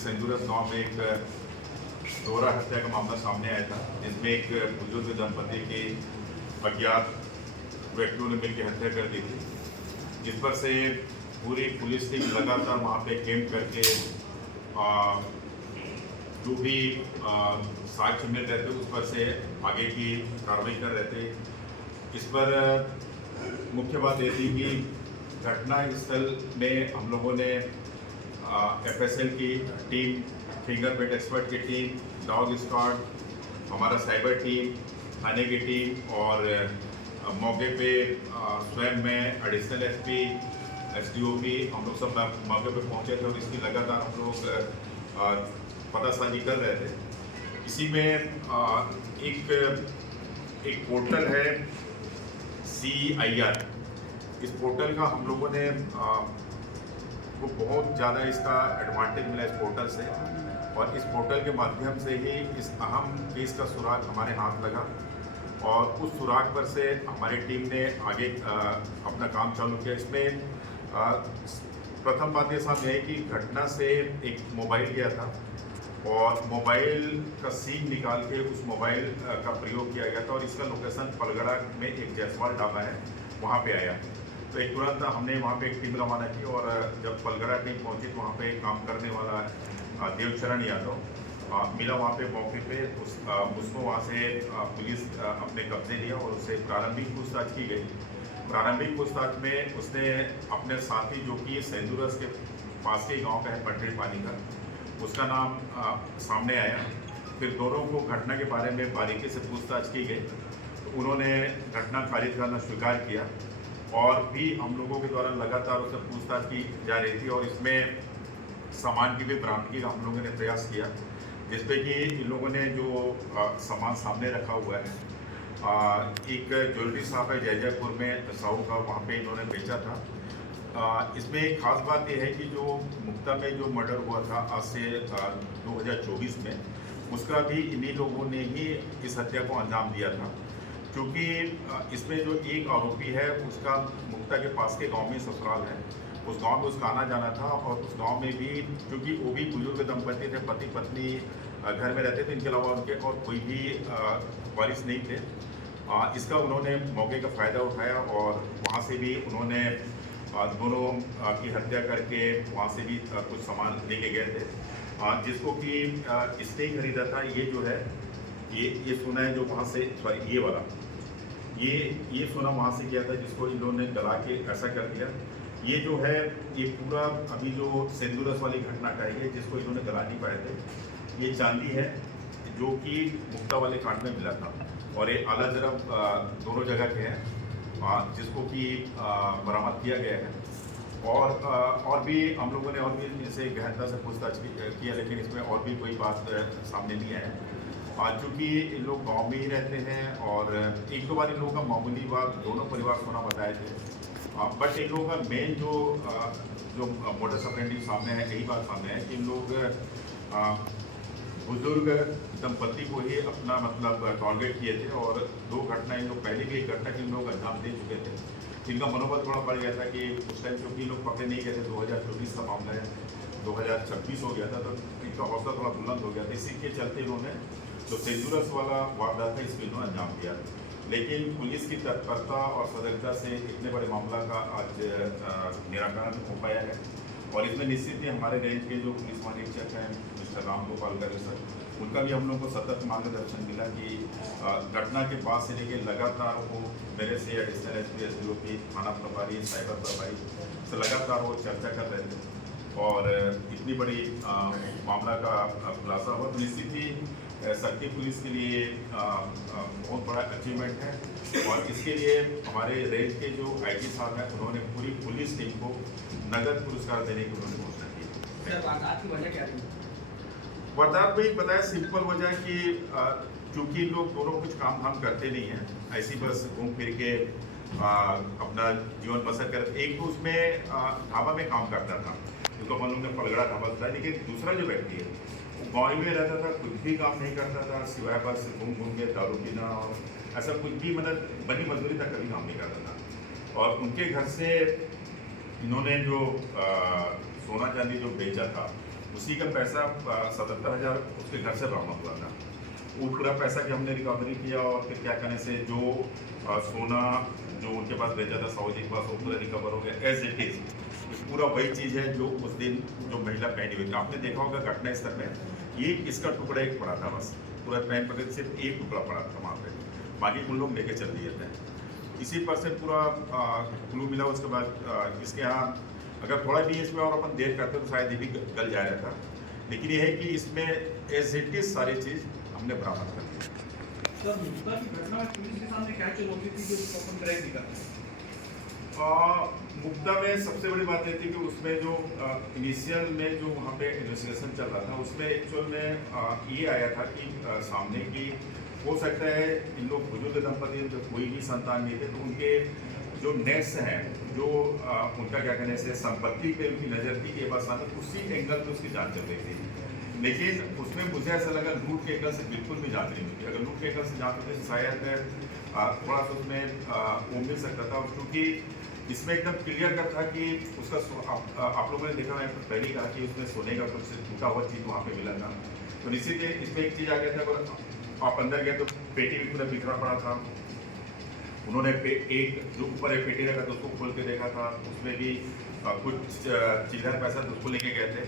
सेंदूरस गांव में एक दोहरा हत्या का मामला सामने आया था, जिसमें एक बुजुर्ग दंपति की अज्ञात व्यक्तियों ने मिलकर हत्या कर दी थी, जिस पर से पूरी पुलिस टीम लगातार वहाँ पे कैंप करके जो भी साक्ष्य मिल रहे थे उस पर से आगे की कार्रवाई कर रहे थे। इस पर मुख्य बात ये थी कि घटना स्थल में हम लोगों ने FSL की टीम, फिंगरप्रिंट एक्सपर्ट की टीम, डॉग स्क्वाड, हमारा साइबर टीम, थाने की टीम और मौके पे स्वयं में एडिशनल SP, SDOP हम लोग सब मौके पे पहुंचे थे और इसकी लगातार हम लोग पतासाजी कर रहे थे। इसी में एक पोर्टल है CIR। इस पोर्टल का हम लोगों ने को बहुत ज़्यादा इसका एडवांटेज मिला इस पोर्टल से, और इस पोर्टल के माध्यम से ही इस अहम केस का सुराग हमारे हाथ लगा और उस सुराग पर से हमारी टीम ने आगे अपना काम चालू किया। इसमें प्रथम बात ये सामने है कि घटना से एक मोबाइल गया था और मोबाइल का सिम निकाल के उस मोबाइल का प्रयोग किया गया था और इसका लोकेशन पलगड़ा में एक जयसवाल ढाबा है, वहाँ पे आया। तो एक तुरंत हमने वहाँ पे एक टीम रवाना की और जब पलगड़ा टीम पहुँची तो वहाँ पे काम करने वाला देवचरण यादव मिला वहाँ पे मौके पे। उसको वहाँ से पुलिस अपने कब्जे लिया और उससे प्रारंभिक पूछताछ की गई। प्रारंभिक पूछताछ में उसने अपने साथी, जो कि सेंदूरस के पास के गाँव का है, पटरी पानी का, उसका नाम सामने आया। फिर दोनों को घटना के बारे में बारीकी से पूछताछ की गई तो उन्होंने घटना खारिज करना स्वीकार किया और भी हम लोगों के द्वारा लगातार उससे पूछताछ की जा रही थी और इसमें सामान की भी बरामदगी का हम लोगों ने प्रयास किया, जिसपे कि इन लोगों ने जो सामान सामने रखा हुआ है, एक ज्वेलरी शॉप है जयजयपुर में साहू का, वहाँ पे इन्होंने बेचा था। इसमें एक खास बात यह है कि जो मुक्ता में जो मर्डर हुआ था आज से 2024 में, उसका भी इन्हीं लोगों ने ही इस हत्या को अंजाम दिया था। क्योंकि इसमें जो एक आरोपी है उसका मुक्ता के पास के गांव में ससुराल है, उस गांव में उसका आना जाना था और उस गांव में भी, क्योंकि वो भी बुजुर्ग दंपति थे, पति पत्नी घर में रहते थे, इनके अलावा उनके और कोई भी वारिस नहीं थे। इसका उन्होंने मौके का फ़ायदा उठाया और वहाँ से भी उन्होंने दोनों की हत्या करके वहाँ से भी कुछ सामान लेके गए थे, जिसको कि इसने ही खरीदा था। ये जो है ये सोना है जो वहाँ से, सॉरी ये वाला, ये सोना वहाँ से किया था, जिसको इन्होंने गला के ऐसा कर दिया। ये जो है ये पूरा अभी जो सेंदूरस वाली घटना का है, जिसको इन्होंने गला नहीं पाए थे, ये चांदी है जो कि मुक्ता वाले कांड में मिला था और ये आला जरब दोनों जगह के हैं, जिसको कि बरामद किया गया है। और भी हम लोगों ने और भी इसे गहनता से पूछताछ किया, लेकिन इसमें और भी कोई बात सामने नहीं आया। चूँकि इन लोग गाँव में ही रहते हैं और एक दो बार इन लोगों का मामूली बात दोनों परिवार सोना बताए थे, बट इन लोगों का मेन जो मोटस ऑपरेंडी सामने है, यही बात सामने है कि इन लोग बुजुर्ग दंपति को ही अपना मतलब टारगेट किए थे और दो घटना इन लोग पहले भी एक घटना के इन लोग अंजाम दे चुके थे। इनका मनोबल थोड़ा बढ़ गया था कि उस टाइम क्योंकि लोग पकड़े नहीं गए थे, 2024 का मामला है, 2026 हो गया था, तो इनका हौसला थोड़ा बुलंद हो गया था। इसी के चलते इन्होंने जो सेंदूरस वाला वारदात है इसको इन्होंने अंजाम दिया। लेकिन पुलिस की तत्परता और सतर्कता से इतने बड़े मामला का आज निराकरण हो पाया है और इसमें निश्चित ही हमारे रेंज के जो पुलिस महानिरीक्षक हैं मिस्टर राम गोपाल गर्ग सर, उनका भी हम लोग को सतत मार्गदर्शन मिला कि घटना के बाद से लेकर लगातार वो मेरे से एडिशनल SP, SDOP, थाना प्रभारी, साइबर प्रभारी से लगातार वो चर्चा कर रहे थे और इतनी बड़ी मामला का खुलासा हुआ। तो निश्चित ही शक्ति पुलिस के लिए बहुत बड़ा अचीवमेंट है और इसके लिए हमारे रेंज के जो IG साहब हैं उन्होंने पूरी पुलिस टीम को नगद पुरस्कार देने की उन्होंने घोषणा की। वारदात की वजह क्या रही? वारदात में बताया सिंपल वजह कि चूँकि लोग दोनों कुछ काम धाम करते नहीं हैं, ऐसी बस घूम फिर के अपना जीवन बसर कर। एक तो उसमें ढाबा में काम करता था, उसको हम लोग ने पलगड़ा ढाबा था, लेकिन दूसरा जो व्यक्ति है गाँव में रहता था, कुछ भी काम नहीं करता था सिवाय बस घूम घूम के दारू पीना और ऐसा कुछ भी, मतलब बनी मजदूरी तक कभी काम नहीं करता था। और उनके घर से इन्होंने जो सोना चांदी जो बेचा था उसी का पैसा 77,000 उसके घर से बरामद हुआ था। वो पूरा पैसा कि हमने रिकवरी किया और फिर क्या करने से जो सोना जो उनके पास भेजा था साहू जी के पास वो पूरा रिकवर हो गया एज इट इज़। पूरा वही चीज़ है जो उस दिन जो महिला पहनी हुई थी। आपने देखा होगा घटना स्थल में ये इसका टुकड़ा एक पड़ा था, बस पूरा टाइम पर सिर्फ एक टुकड़ा पड़ा था वहाँ पे, बाकी उन लोग लेके चल दिए थे। इसी पर से पूरा क्लू मिला। उसके बाद इसके यहाँ अगर थोड़ा भी इसमें और अपन देर करते तो शायद ये भी गल जा रहा था, लेकिन ये है कि इसमें एज इट इज सारी चीज़ हमने बरामद कर दी। सर मुक्ता की घटना में पुलिस के सामने क्या चुनौती थी जो अपन ट्रैक नहीं कर मुक्ता में सबसे बड़ी बात ये थी कि उसमें जो इनिशियल में जो वहाँ पे इन्वेस्टिगेशन चल रहा था उसमें एक्चुअल में ये आया था कि सामने की हो सकता है इन लोग बुजुर्ग दंपति जो कोई भी संतान नहीं थे तो उनके जो नेट्स हैं जो उनका क्या कहने से संपत्ति पे उनकी नज़र थी ये बस आना उसी एंगल पे उसकी जांच चल रही थी। लेकिन उसमें मुझे ऐसा लगा लूट के एंगल से बिल्कुल भी जांच नहीं हुई। अगर लूट के एंगल से जांच होती तो शायद थोड़ा सा उसमें वो मिल सकता था, क्योंकि इसमें एकदम क्लियर कट था कि उसका आप लोगों ने देखा, मैं पहले ही कहा कि उसमें सोने का कुछ टूटा हुआ चीज़ वहाँ पे मिला था। तो निश्चित इसमें एक चीज़ आ गया था, अगर आप अंदर गए तो पेटी भी पूरा बिखरा पड़ा था। उन्होंने एक जो ऊपर एक पेटी रखा था उसको खोल के देखा था, उसमें भी कुछ चिल्लर पैसा तो उसको लेके गए थे।